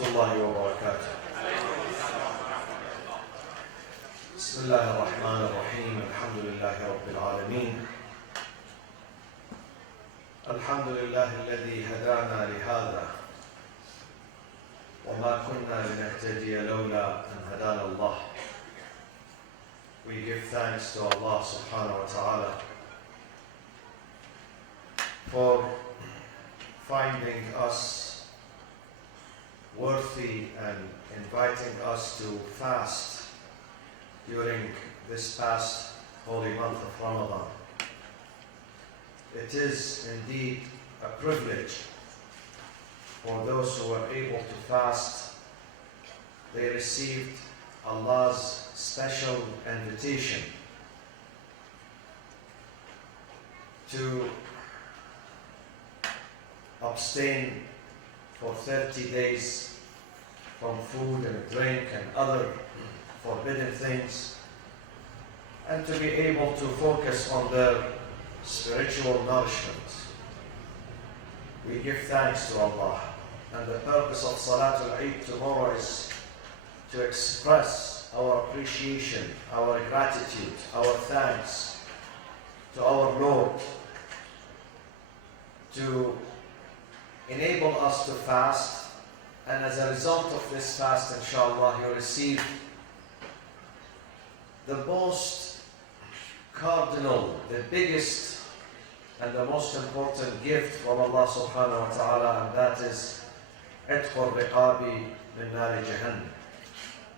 الله وبركاته. بسم الله الرحمن الرحيم. الحمد لله رب العالمين. الحمد لله الذي هدانا لهذا وما كنا لنهتدي لولا أن هدانا الله. We give thanks to Allah subhanahu wa ta'ala for finding us worthy and inviting us to fast during this past holy month of Ramadan. It is indeed a privilege for those who were able to fast. They received Allah's special invitation to abstain for 30 days from food and drink and other forbidden things, and to be able to focus on their spiritual nourishment. We give thanks to Allah, and the purpose of Salatul Eid tomorrow is to express our appreciation, our gratitude, our thanks to our Lord, to enable us to fast, and as a result of this fast, inshallah, you receive the most cardinal, the biggest and the most important gift from Allah subhanahu wa ta'ala, and that is Itqur riqabi min nari jahannam.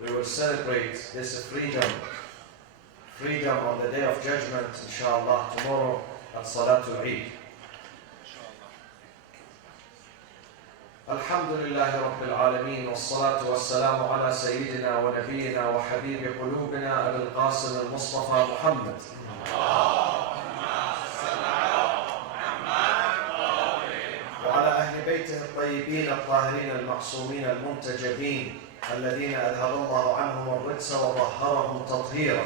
We will celebrate this freedom on the Day of Judgment, inshallah, tomorrow at Salatul Eid. Alhamdulillah Rabbil Alameen, wassalatu wassalamu ala Sayyidina wa Nabiyyina wa Habibi qulubina Abil Qasim al-Mustafa Muhammad. وعلى أهل بيته الطيبين الطاهرين المعصومين المنتجبين الذين أذهب الله عنهم الرجس وطهرهم تطهيرا.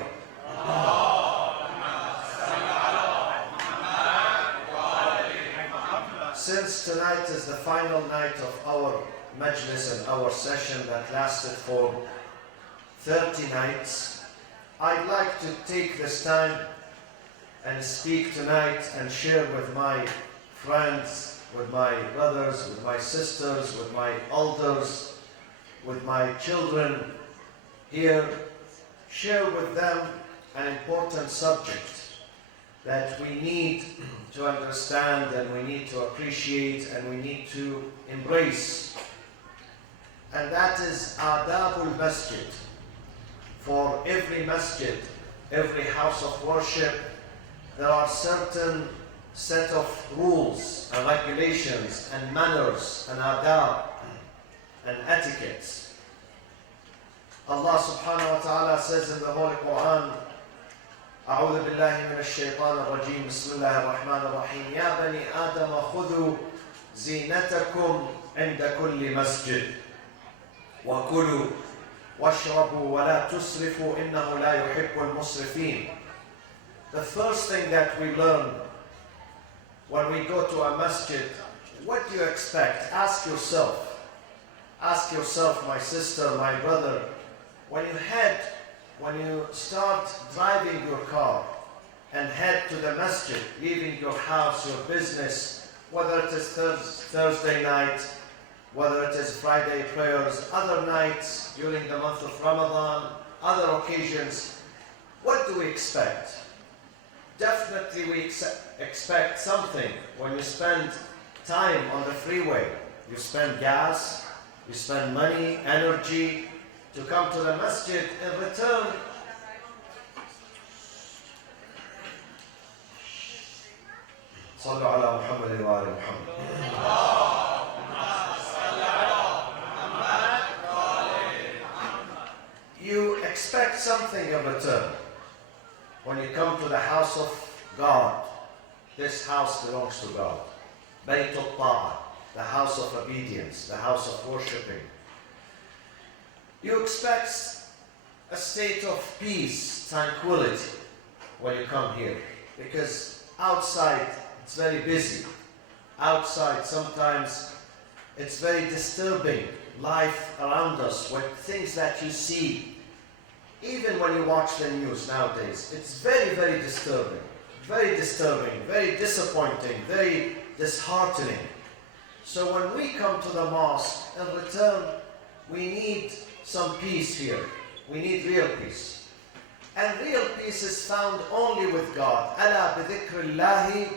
Since tonight is the final night of our majlis and our session that lasted for 30 nights, I'd like to take this time and speak tonight and share with my friends, with my brothers, with my sisters, with my elders, with my children here, share with them an important subject that we need to understand, and we need to appreciate, and we need to embrace. And that is adabul masjid. For every masjid, every house of worship, there are certain set of rules and regulations and manners and adab and etiquettes. Allah subhanahu wa ta'ala says in the Holy Quran, أعوذ بالله من الشيطان الرجيم بسم الله الرحمن الرحيم يا بني آدم خذوا زينتكم عند كل مسجد وكلوا واشربوا ولا تسرفوا إنه لا يحب المسرفين. The first thing that we learn when we go to a masjid, what do you expect? Ask yourself, my sister, my brother, when you start driving your car and head to the masjid, leaving your house, your business, whether it is Thursday night, whether it is Friday prayers, other nights during the month of Ramadan, other occasions, what do we expect? Definitely we expect something. When you spend time on the freeway, you spend gas, you spend money, energy, to come to the masjid. In return, صلوا على محمد وآل محمد. You expect something in return. When you come to the house of God, this house belongs to God. Bayt al-Ta'a, the house of obedience, the house of worshipping. You expect a state of peace, tranquility when you come here, because outside it's very busy. Outside sometimes it's very disturbing life around us, with things that you see, even when you watch the news nowadays, it's very, very disturbing, very disappointing, very disheartening. So when we come to the mosque, in return, we need some peace here. We need real peace. And real peace is found only with God. أَلَا بِذِكْرِ اللَّهِ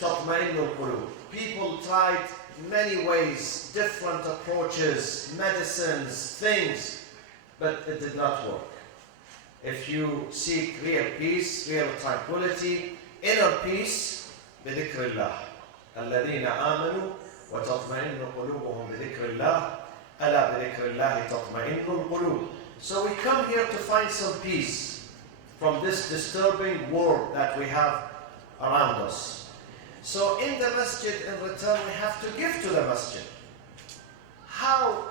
تَطْمَئِنُّ الْقُلُوبُ. People tried many ways, different approaches, medicines, things, but it did not work. If you seek real peace, real tranquility, inner peace, بذكر الله. الذين آمنوا وتطمئن قلوبهم بذكر الله. ألا بذكر الله تطمئن القلوب. So we come here to find some peace from this disturbing world that we have around us. So in the masjid, in return, we have to give to the masjid. How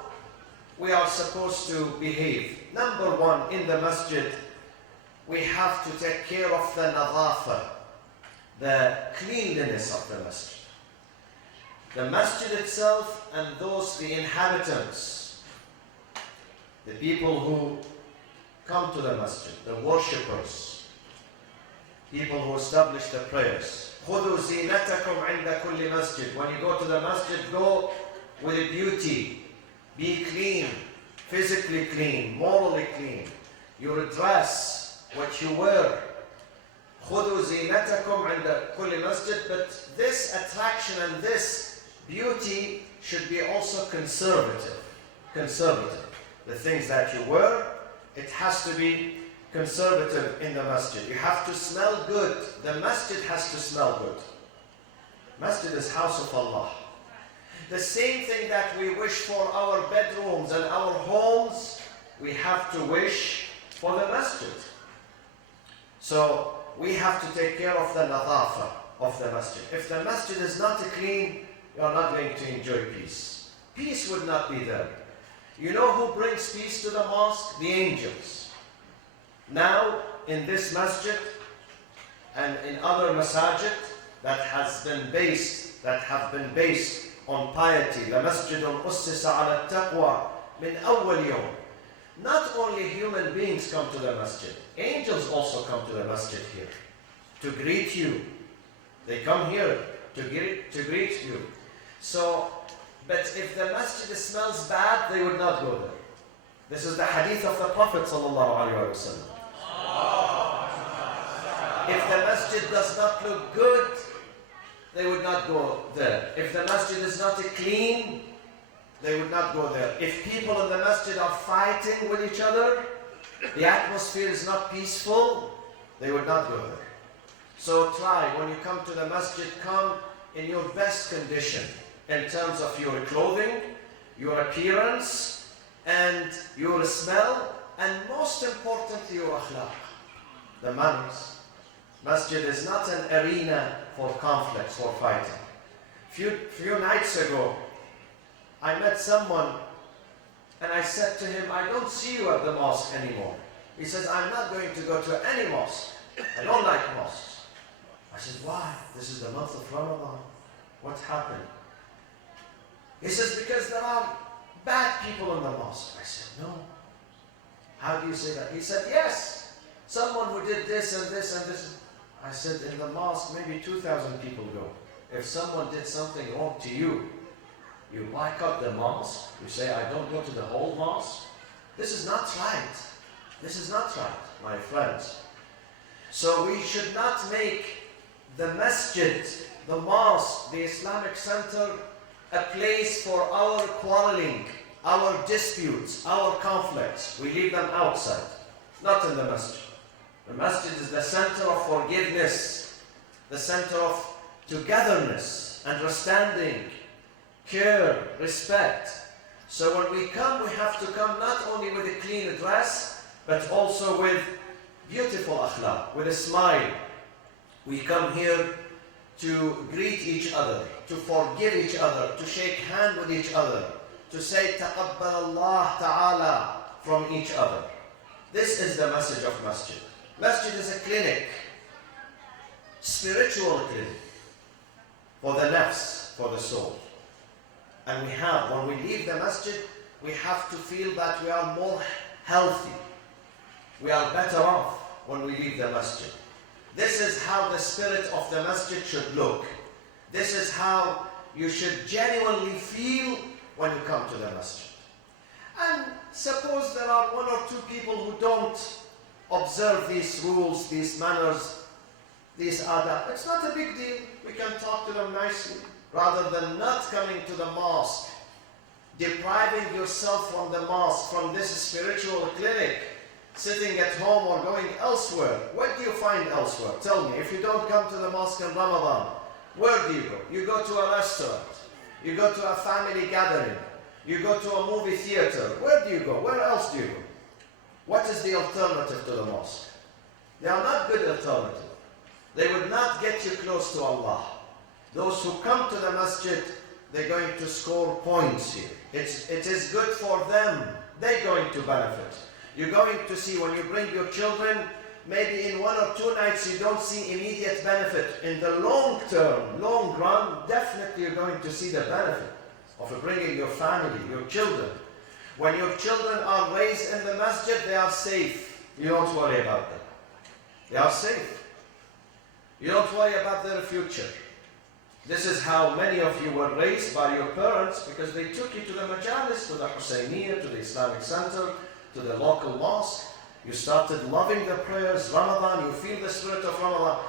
we are supposed to behave? Number one, in the masjid, we have to take care of the nadafa, the cleanliness of the masjid. The masjid itself and those, the inhabitants, the people who come to the masjid, the worshippers, people who establish the prayers. خُذُوا زِينَتَكُمْ عِنْدَ كُلِّ masjid. When you go to the masjid, go with beauty. Be clean, physically clean, morally clean. Your dress, what you wear. خُذُوا زِينَتَكُمْ عِنْدَ كُلِّ masjid. But this attraction and this beauty should be also conservative. The things that you wear, it has to be conservative in the masjid. You have to smell good. The masjid has to smell good. Masjid is house of Allah. The same thing that we wish for our bedrooms and our homes, we have to wish for the masjid. So we have to take care of the nadafa of the masjid. If the masjid is not clean, you are not going to enjoy peace. Peace would not be there. You know who brings peace to the mosque? The angels. Now, in this masjid and in other masajid that have been based on piety, لَمَسْجِدٌ أُسِّسَ عَلَى التَّقْوَى مِنْ أَوَّلِ يَوْمٍ. Not only human beings come to the masjid, angels also come to the masjid here to greet you. They come here to greet you. So, but if the masjid smells bad, they would not go there. This is the hadith of the Prophet ﷺ. If the masjid does not look good, they would not go there. If the masjid is not clean, they would not go there. If people in the masjid are fighting with each other, the atmosphere is not peaceful, they would not go there. So try, when you come to the masjid, come in your best condition in terms of your clothing, your appearance, and your smell, and most importantly, your akhlaq, the manners. Masjid is not an arena for conflicts, for fighting. Few nights ago, I met someone and I said to him, I don't see you at the mosque anymore. He says, I'm not going to go to any mosque. I don't like mosques. I said, why? This is the month of Ramadan. What happened? He says, because there are bad people in the mosque. I said, no. How do you say that? He said, yes. Someone who did this and this and this. I said, in the mosque, maybe 2,000 people go. If someone did something wrong to you, you boycott the mosque. You say, I don't go to the whole mosque. This is not right. This is not right, my friends. So we should not make the masjid, the mosque, the Islamic center, a place for our quarreling, our disputes, our conflicts. We leave them outside, not in the masjid. The masjid is the center of forgiveness, the center of togetherness, understanding, care, respect. So when we come, we have to come not only with a clean dress, but also with beautiful akhlaq, with a smile. We come here to greet each other, to forgive each other, to shake hands with each other, to say taqabbal Allah ta'ala from each other. This is the message of masjid. Masjid is a clinic, spiritual clinic, for the nafs, for the soul. And we have, when we leave the masjid, We have to feel that we are more healthy. We are better off when we leave the masjid. This is how the spirit of the masjid should look. This is how you should genuinely feel when you come to the masjid. And suppose there are one or two people who don't observe these rules, these manners, these adab. It's not a big deal. We can talk to them nicely. Rather than not coming to the mosque, depriving yourself from the mosque, from this spiritual clinic, sitting at home or going elsewhere. What do you find elsewhere? Tell me, if you don't come to the mosque in Ramadan, where do you go? You go to a restaurant. You go to a family gathering. You go to a movie theater. Where do you go? Where else do you go? What is the alternative to the mosque? They are not good alternatives. They would not get you close to Allah. Those who come to the masjid, they're going to score points here. It is good for them. They're going to benefit. You're going to see when you bring your children, maybe in 1 or 2 nights you don't see immediate benefit. In the long term, long run, definitely you're going to see the benefit of bringing your family, your children. When your children are raised in the masjid, they are safe. You don't worry about them. They are safe. You don't worry about their future. This is how many of you were raised by your parents, because they took you to the majalis, to the Husayniyah, to the Islamic Center, to the local mosque. You started loving the prayers, Ramadan, you feel the spirit of Ramadan.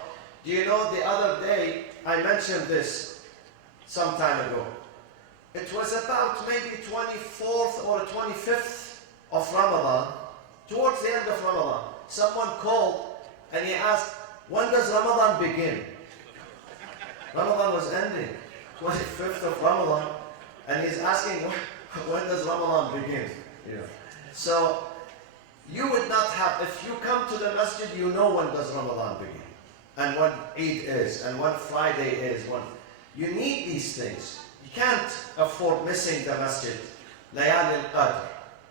Do you know, the other day, I mentioned this some time ago. It was about maybe 24th or 25th of Ramadan, towards the end of Ramadan. Someone called and he asked, when does Ramadan begin? Ramadan was ending, 25th of Ramadan, and he's asking, when does Ramadan begin? You know. So, you would not have, if you come to the masjid, you know when does Ramadan begin, and when Eid is, and when Friday is. You need these things. You can't afford missing the masjid. Layal al-Qadr.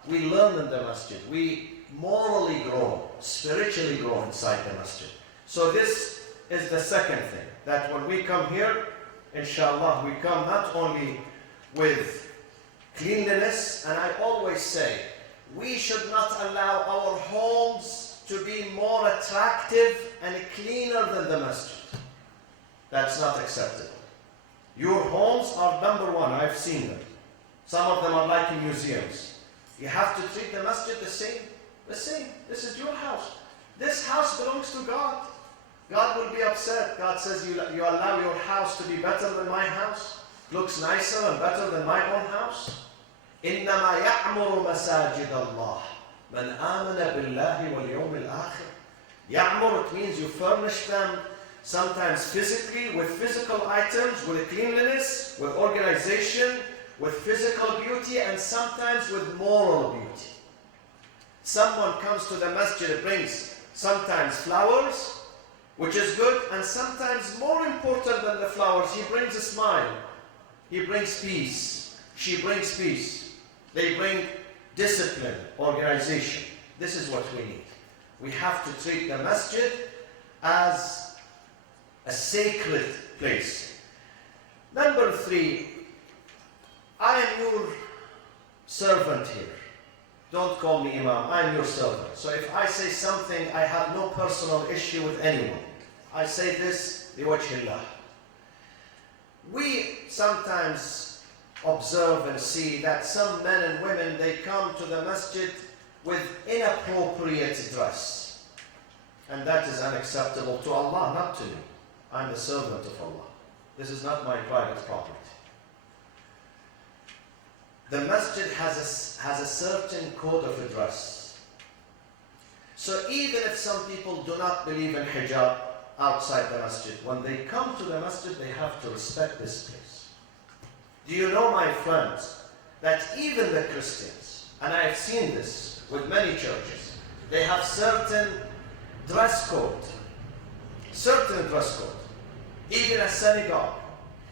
We learn in the masjid. We morally grow, spiritually grow inside the masjid. So this is the second thing, that when we come here, inshallah, we come not only with cleanliness, and I always say, we should not allow our homes to be more attractive and cleaner than the masjid. That's not acceptable. Your homes are number one, I've seen them. Some of them are like in museums. You have to treat the masjid the same. The same. This is your house. This house belongs to God. God will be upset. God says, you allow your house to be better than my house? Looks nicer and better than my own house? إنما يعمر مساجد الله من آمن بالله واليوم الآخر. يعمر, it means you furnish them, sometimes physically, with physical items, with cleanliness, with organization, with physical beauty, and sometimes with moral beauty. Someone comes to the masjid, brings sometimes flowers, which is good, and sometimes more important than the flowers, he brings a smile. He brings peace. She brings peace. They bring discipline, organization. This is what we need. We have to treat the masjid as a sacred place. Number 3, I am your servant here. Don't call me Imam, I am your servant. So if I say something, I have no personal issue with anyone. I say this, liwajhillah. We sometimes observe and see that some men and women, they come to the masjid with inappropriate dress. And that is unacceptable to Allah, not to me. I'm the servant of Allah. This is not my private property. The masjid has a certain code of dress. So even if some people do not believe in hijab outside the masjid, when they come to the masjid, they have to respect this place. Do you know, my friends, that even the Christians, and I have seen this with many churches, they have certain dress code. Certain dress code. Even a synagogue,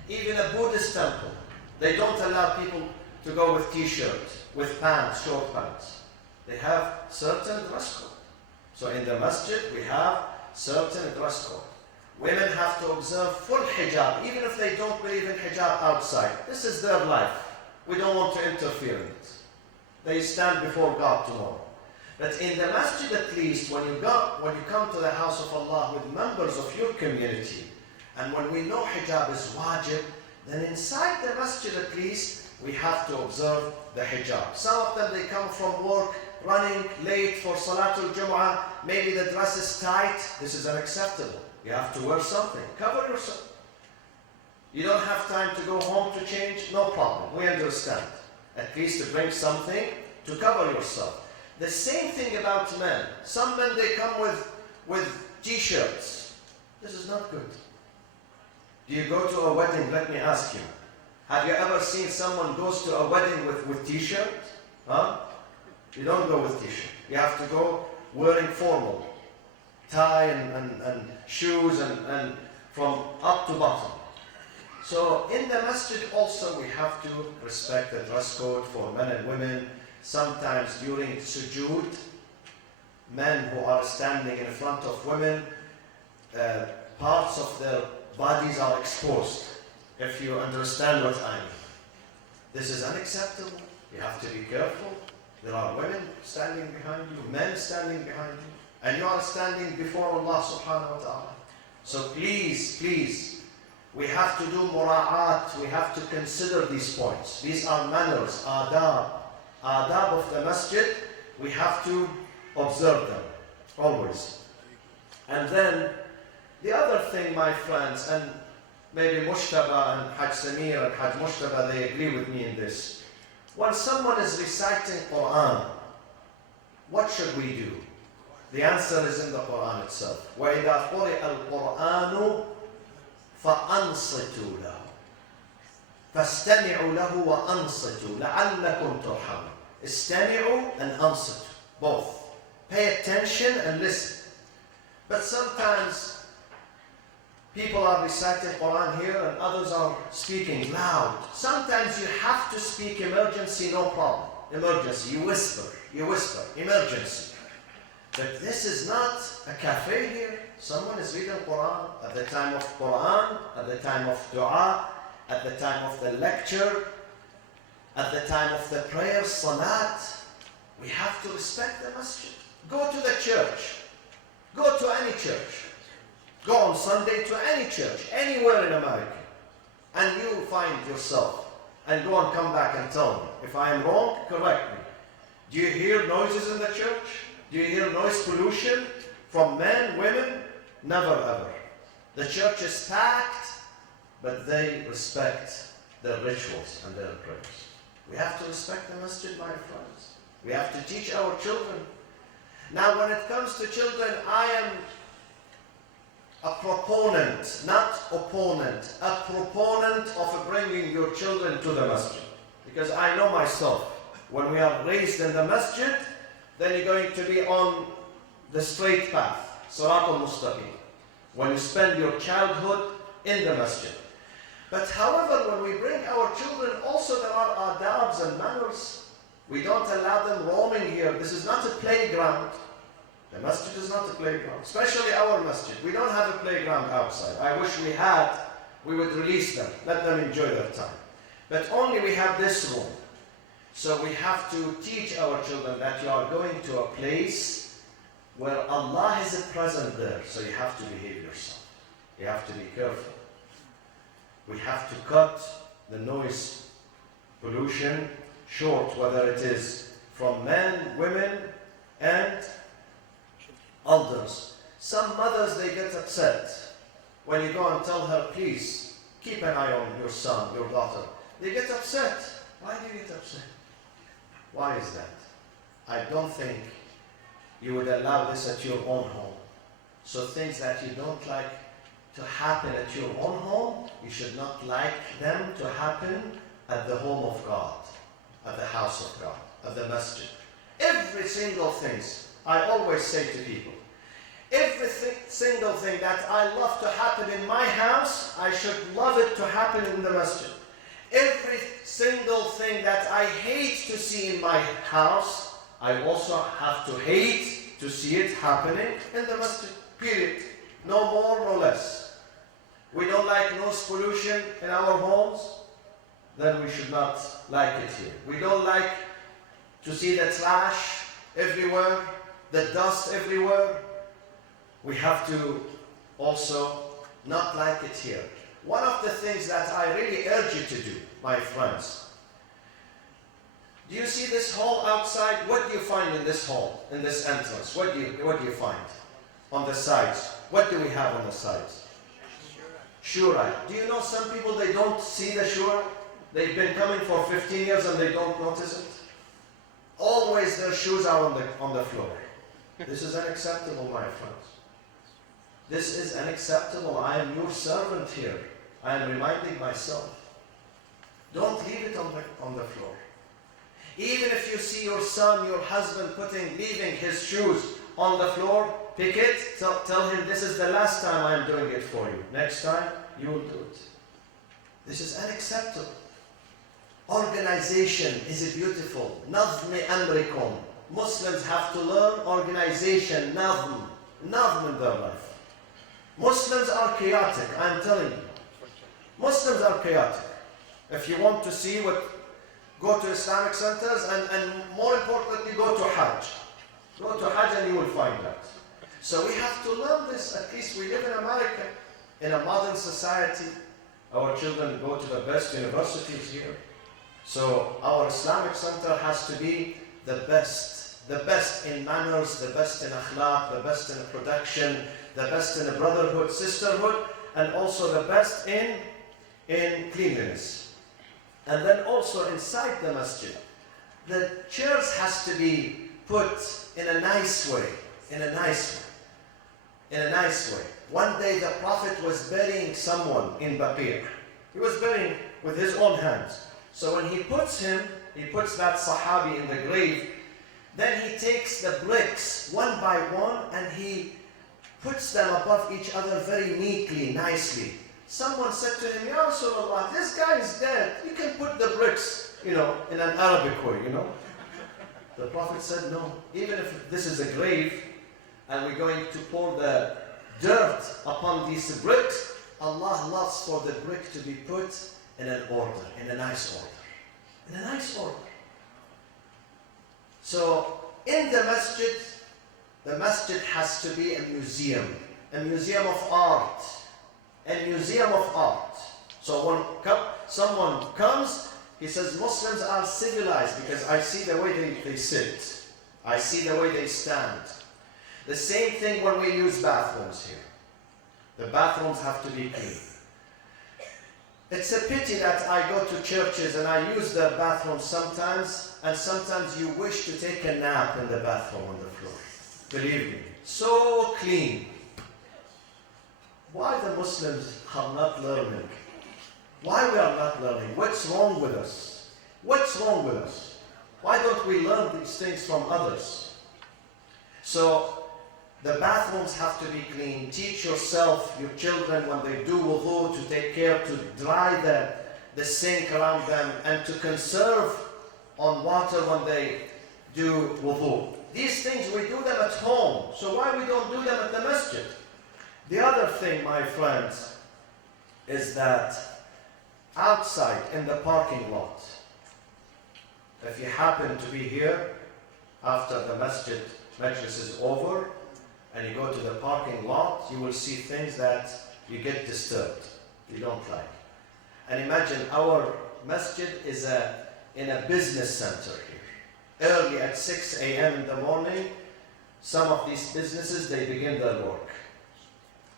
even a Buddhist temple, they don't allow people to go with t-shirts, with pants, short pants. They have certain dress code. So in the masjid, we have certain dress code. Women have to observe full hijab, even if they don't believe in hijab outside. This is their life. We don't want to interfere in it. They stand before God tomorrow. But in the masjid at least, when you come to the house of Allah with members of your community, and when we know hijab is wajib, then inside the masjid at least, we have to observe the hijab. Some of them, they come from work, running late for Salatul Jum'ah, maybe the dress is tight. This is unacceptable. You have to wear something. Cover yourself. You don't have time to go home to change? No problem. We understand. At least to bring something to cover yourself. The same thing about men. Some men, they come with t-shirts. This is not good. Do you go to a wedding? Let me ask you. Have you ever seen someone goes to a wedding with t-shirt? Huh? You don't go with t-shirt. You have to go wearing formal. Tie and shoes and from up to bottom. So in the masjid also we have to respect the dress code for men and women. Sometimes during sujood, men who are standing in front of women, parts of their bodies are exposed. If you understand what I mean. This is unacceptable. You have to be careful. There are women standing behind you, men standing behind you, and you are standing before Allah subhanahu wa ta'ala. So please, please, we have to do mura'at, we have to consider these points. These are manners, adab of the masjid. We have to observe them, always. And then, the other thing, my friends, and maybe Mushtaba and Haj Samir and Haj Mushtaba, they agree with me in this. When someone is reciting Quran, what should we do? The answer is in the Quran itself. وَإِذَا قُرِئَ الْقُرْآنُ فَأَنصِتُوا لَهُ فَاسْتَمِعُوا لَهُ وَأَنصِتُوا لَعَلَّكُمْ تُرْحَمُونَ. استمعوا and أنصتوا. Both. Pay attention and listen. But sometimes people are reciting Quran here and others are speaking loud. Sometimes you have to speak emergency, no problem. Emergency, you whisper, emergency. But this is not a cafe here. Someone is reading Quran at the time of Quran, at the time of dua, at the time of the lecture, at the time of the prayer, salat. We have to respect the masjid. Go to the church. Go to any church. Go on Sunday to any church, anywhere in America. And you find yourself. And go and come back and tell me. If I am wrong, correct me. Do you hear noises in the church? Do you hear noise pollution from men, women? Never ever. The church is packed, but they respect their rituals and their prayers. We have to respect the masjid, my friends. We have to teach our children. Now, when it comes to children, I am a proponent, not opponent, a proponent of bringing your children to the masjid. Because I know myself, when we are raised in the masjid, then you're going to be on the straight path, Sirat al-Mustaqim, when you spend your childhood in the masjid. But however, when we bring our children, also there are adabs and manners. We don't allow them roaming here. This is not a playground. The masjid is not a playground, especially our masjid. We don't have a playground outside. I wish we had. We would release them, let them enjoy their time. But only we have this room. So we have to teach our children that you are going to a place where Allah is present there. So you have to behave yourself. You have to be careful. We have to cut the noise pollution short, whether it is from men, women, and elders. Some mothers, they get upset when you go and tell her, please, keep an eye on your son, your daughter. They get upset. Why do you get upset? Why is that? I don't think you would allow this at your own home. So things that you don't like to happen at your own home, you should not like them to happen at the home of God, at the house of God, at the masjid. Every single thing, I always say to people, every single thing that I love to happen in my house, I should love it to happen in the masjid. Every single thing that I hate to see in my house, I also have to hate to see it happening in the masjid. Period. No more, no less. We don't like noise pollution in our homes, then we should not like it here. We don't like to see the trash everywhere, the dust everywhere. We have to also not like it here. One of the things that I really urge you to do, my friends, do you see this hall outside? What do you find in this hall, in this entrance? What do you find on the sides? What do we have on the sides? Shura. Do you know some people, they don't see the shura? They've been coming for 15 years and they don't notice it. Always their shoes are on the floor. This is unacceptable, my friends. This is unacceptable. I am your servant here. I am reminding myself. Don't leave it on the floor. Even if you see your son, your husband leaving his shoes on the floor, pick it, tell him this is the last time I am doing it for you. Next time, you will do it. This is unacceptable. Organization is beautiful. Nazm amrikum. Muslims have to learn organization, nazm in their life. Muslims are chaotic, I'm telling you. Muslims are chaotic. If you want to see go to Islamic centers and more importantly, go to Hajj. Go to Hajj and you will find that. So we have to learn this. At least we live in America, in a modern society. Our children go to the best universities here. So our Islamic center has to be the best in manners, the best in akhlaq, the best in production, the best in brotherhood, sisterhood, and also the best in cleanliness. And then also inside the masjid, the chairs has to be put in a nice way, in a nice way. One day the Prophet was burying someone in Baqi'. He was burying with his own hands. So when he puts that Sahabi in the grave, then he takes the bricks one by one and he puts them above each other very neatly, nicely. Someone said to him, Ya Rasulullah, this guy is dead. You can put the bricks, in an Arabic way, The Prophet said, no, even if this is a grave and we're going to pour the dirt upon these bricks, Allah loves for the brick to be put in an order, in a nice order. In a nice order. So, in the masjid has to be a museum of art. A museum of art. So when someone comes, he says, Muslims are civilized because I see the way they sit. I see the way they stand. The same thing when we use bathrooms here. The bathrooms have to be clean. It's a pity that I go to churches and I use the bathroom sometimes, and sometimes you wish to take a nap in the bathroom on the floor. Believe me, so clean. Why the Muslims are not learning? Why we are not learning? What's wrong with us? What's wrong with us? Why don't we learn these things from others? So, the bathrooms have to be clean. Teach yourself, your children, when they do wudu, to take care to dry the sink around them and to conserve on water when they do wudu. These things, we do them at home. So why we don't do them at the masjid? The other thing, my friends, is that outside in the parking lot, if you happen to be here after the masjid majlis is over, and you go to the parking lot, you will see things that you get disturbed, you don't like. And imagine our masjid is in a business center here. Early at 6 a.m. in the morning, some of these businesses, they begin their work.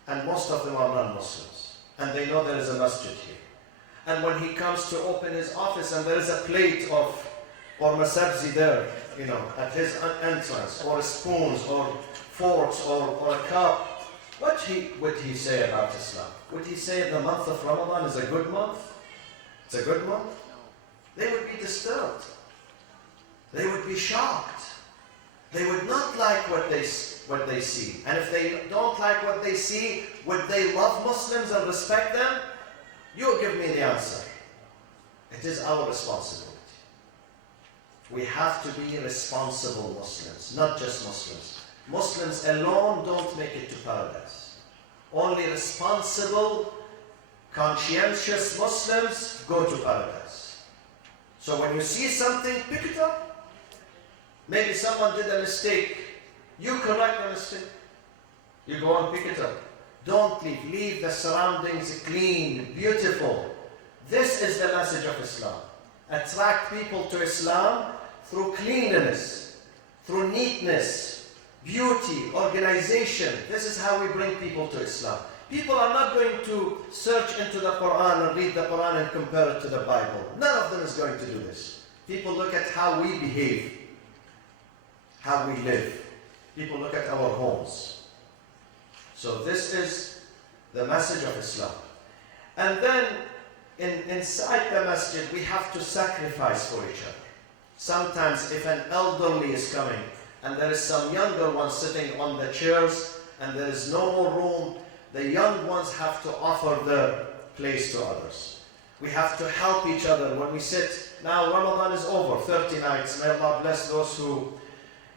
And most of them are non-Muslims. And they know there is a masjid here. And when he comes to open his office and there is a plate or masabzi there, at his entrance, or spoons, or forks, or a cup, what would he say about Islam? Would he say the month of Ramadan is a good month? It's a good month? They would be disturbed. They would be shocked. They would not like what they see. And if they don't like what they see, would they love Muslims and respect them? You give me the answer. It is our responsibility. We have to be responsible Muslims, not just Muslims. Muslims alone don't make it to paradise. Only responsible, conscientious Muslims go to paradise. So when you see something, pick it up. Maybe someone did a mistake. You correct the mistake. You go and pick it up. Don't leave. Leave the surroundings clean, beautiful. This is the message of Islam. Attract people to Islam through cleanliness, through neatness, beauty, organization. This is how we bring people to Islam. People are not going to search into the Quran and read the Quran and compare it to the Bible. None of them is going to do this. People look at how we behave, how we live. People look at our homes. So this is the message of Islam. And then inside the masjid, we have to sacrifice for each other. Sometimes if an elderly is coming and there is some younger one sitting on the chairs and there is no more room, the young ones have to offer their place to others. We have to help each other when we sit. Now Ramadan is over, 30 nights. May Allah bless those who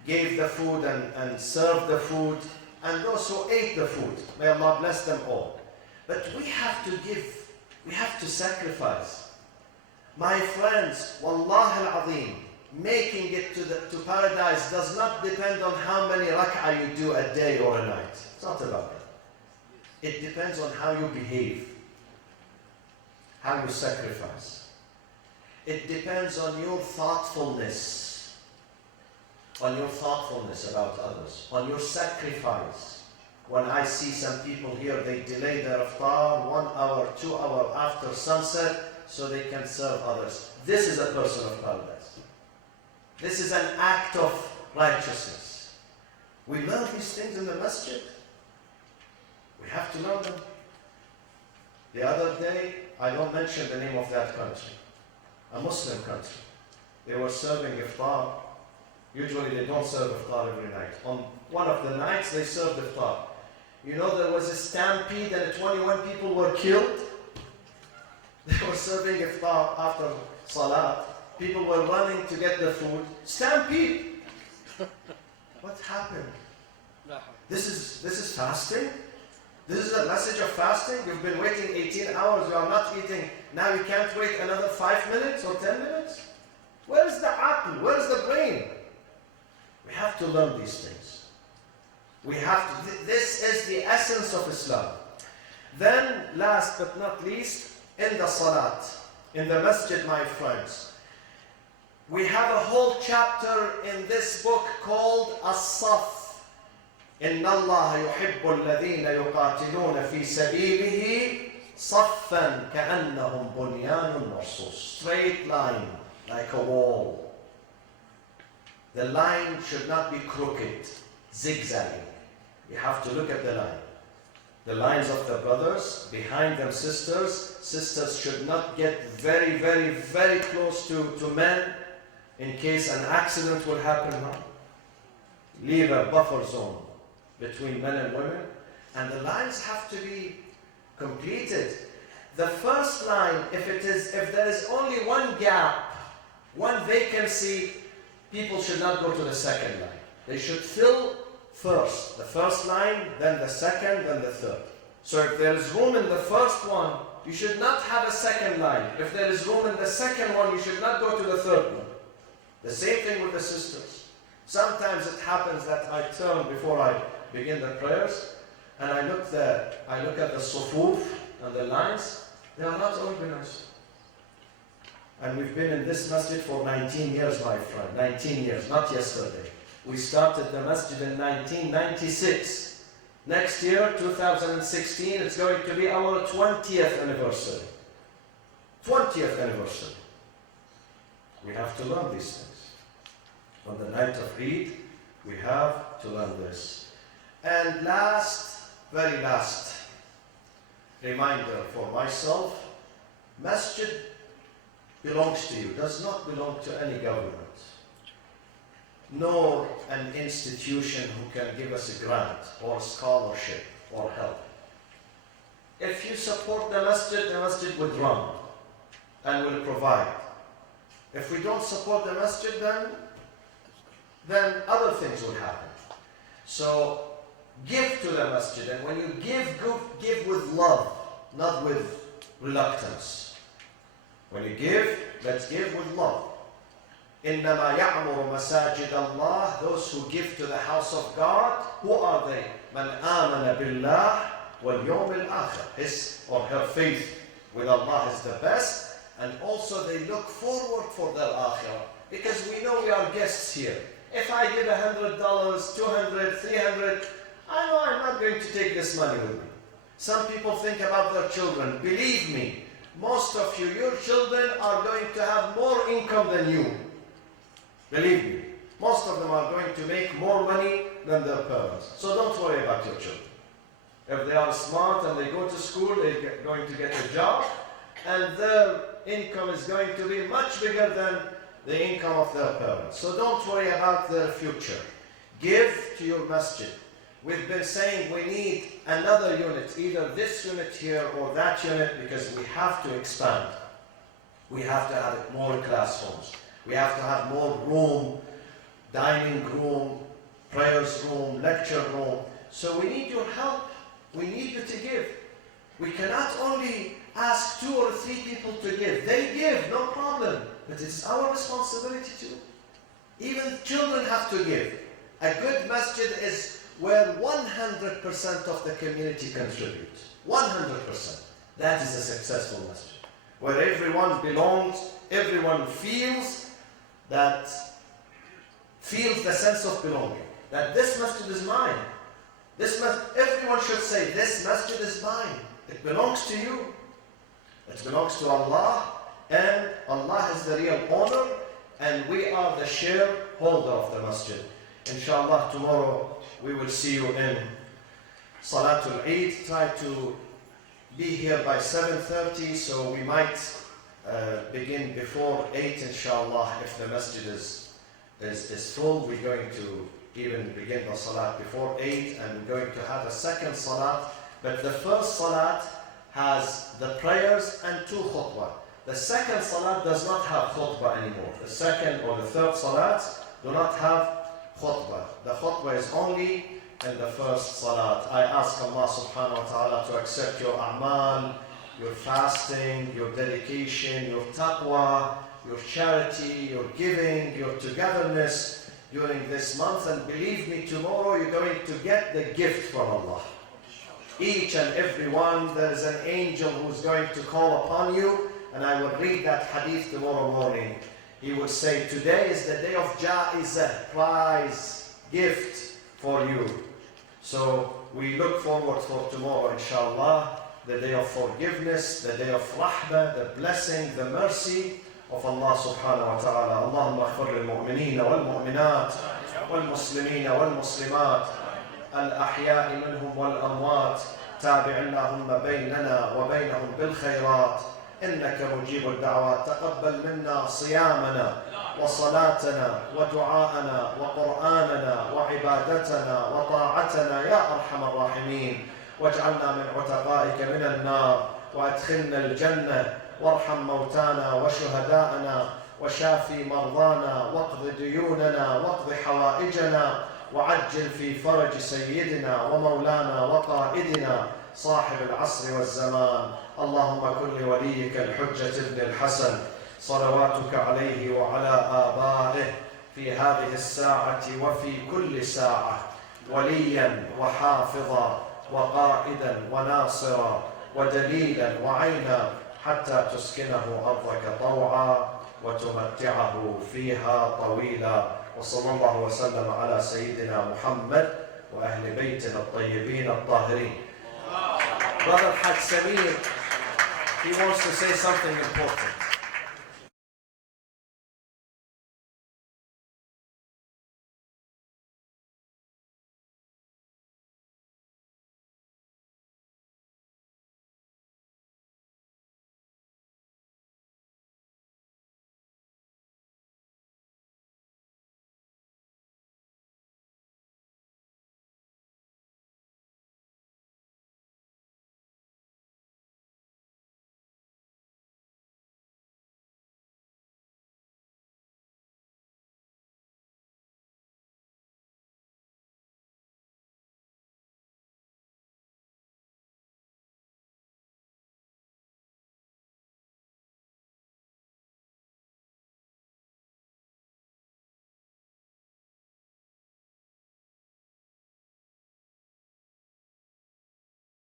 gave the food and served the food, and those who ate the food. May Allah bless them all. But we have to give, we have to sacrifice. My friends, Wallah al-Azim, making it to paradise does not depend on how many rak'ah you do a day or a night. It's not about that. It depends on how you behave, how you sacrifice. It depends on your thoughtfulness. On your thoughtfulness about others, on your sacrifice. When I see some people here, they delay their iftar 1 hour, 2 hours after sunset so they can serve others. This is a person of paradise. This is an act of righteousness. We learn these things in the masjid. We have to learn them. The other day, I don't mention the name of that country, a Muslim country. They were serving iftar. Usually they don't serve iftar every night. On one of the nights they served iftar. You know, there was a stampede and 21 people were killed. They were serving iftar after salat. People were running to get the food. Stampede! What happened? This is fasting? This is a message of fasting? You've been waiting 18 hours, you are not eating. Now you can't wait another 5 minutes or 10 minutes? Where is the aql? Where is the brain? We have to learn these things. We have to, this is the essence of Islam. Then, last but not least, in the salat, in the masjid, my friends, we have a whole chapter in this book called As-Saf. إِنَّ اللَّهَ يُحِبُّ الَّذِينَ يُقَاتِلُونَ فِي سَبِيلِهِ صَفًّا كَأَنَّهُمْ بُنْيَانٌ مَرْصُوصٌ. Straight line, like a wall. The line should not be crooked, zigzagging. You have to look at the line. The lines of the brothers, behind them sisters. Sisters should not get very, very, very close to men in case an accident will happen. Leave a buffer zone between men and women. And the lines have to be completed. The first line, if there is only one gap, one vacancy, people should not go to the second line. They should fill first. The first line, then the second, then the third. So if there is room in the first one, you should not have a second line. If there is room in the second one, you should not go to the third one. The same thing with the sisters. Sometimes it happens that I turn before I begin the prayers, and I look at the sufuf and the lines. They are not organized. And we've been in this masjid for 19 years, my friend. 19 years, not yesterday. We started the masjid in 1996. Next year, 2016, it's going to be our 20th anniversary. 20th anniversary. We have to learn these things. On the night of Eid, we have to learn this. And last, very last reminder for myself, masjid belongs to you, does not belong to any government, nor an institution who can give us a grant or scholarship or help. If you support the masjid will run and will provide. If we don't support the masjid, then other things will happen. So give to the masjid, and when you give with love, not with reluctance. When you give, let's give with love. إنما يعمر مساجد الله, those who give to the house of God. Who are they? من آمن بالله واليوم الآخر. His or her faith with Allah is the best, and also they look forward for their akhirah, because we know we are guests here. If I give $100, $200, $300, I know I'm not going to take this money with me. Some people think about their children. Believe me, most of you, your children are going to have more income than you. Believe me, most of them are going to make more money than their parents. So don't worry about your children. If they are smart and they go to school, they're going to get a job, and their income is going to be much bigger than the income of their parents. So don't worry about their future. Give to your masjid. We've been saying we need another unit, either this unit here or that unit, because we have to expand. We have to have more classrooms. We have to have more room, dining room, prayers room, lecture room. So we need your help. We need you to give. We cannot only ask 2 or 3 people to give. They give, no problem. But it's our responsibility too. Even children have to give. A good masjid is where 100% of the community contributes. 100%. That is a successful masjid. Where everyone belongs, everyone feels the sense of belonging. That this masjid is mine. Everyone should say, this masjid is mine. It belongs to you. It belongs to Allah, and Allah is the real owner, and we are the shareholder of the masjid. Inshallah, tomorrow we will see you in Salatul Eid. Try to be here by 7:30, so we might begin before 8, inshallah. If the masjid is full, we're going to even begin the salat before 8, and we're going to have a second salat. But the first salat has the prayers and 2 khutbah. The second salat does not have khutbah anymore. The second or the third salat do not have khutbah. The khutbah is only in the first salat. I ask Allah subhanahu wa ta'ala to accept your a'mal, your fasting, your dedication, your taqwa, your charity, your giving, your togetherness during this month. And believe me, tomorrow you're going to get the gift from Allah. Each and every one, there is an angel who's going to call upon you, and I will read that hadith tomorrow morning. He will say, today is the day of Ja'izah, prize, gift for you. So we look forward for tomorrow, inshallah, the day of forgiveness, the day of rahmah, the blessing, the mercy of Allah subhanahu wa ta'ala. Allahumma aghfir lil mu'minina wal mu'minat wal muslimina wal muslimat الأحياء منهم والأموات تابع اللهم بيننا وبينهم بالخيرات إنك مجيب الدعوات تقبل منا صيامنا وصلاتنا ودعاءنا وقرآننا وعبادتنا وطاعتنا يا أرحم الراحمين واجعلنا من عتقائك من النار وأدخلنا الجنة وارحم موتانا وشهداءنا وشافي مرضانا واقض ديوننا واقض حوائجنا وعجل في فرج سيدنا ومولانا وقائدنا صاحب العصر والزمان. اللهم كن لوليك الحجة ابن الحسن صلواتك عليه وعلى آبائه في هذه الساعة وفي كل ساعة وليا وحافظا وقائدا وناصرا ودليلا وعينا حتى تسكنه أرضك طوعا وتمتعه فيها طويلا. وصلى الله وسلم على سيدنا محمد وأهل بيتنا الطيبين الطاهرين. Brother Haj Samir, he wants to say something important.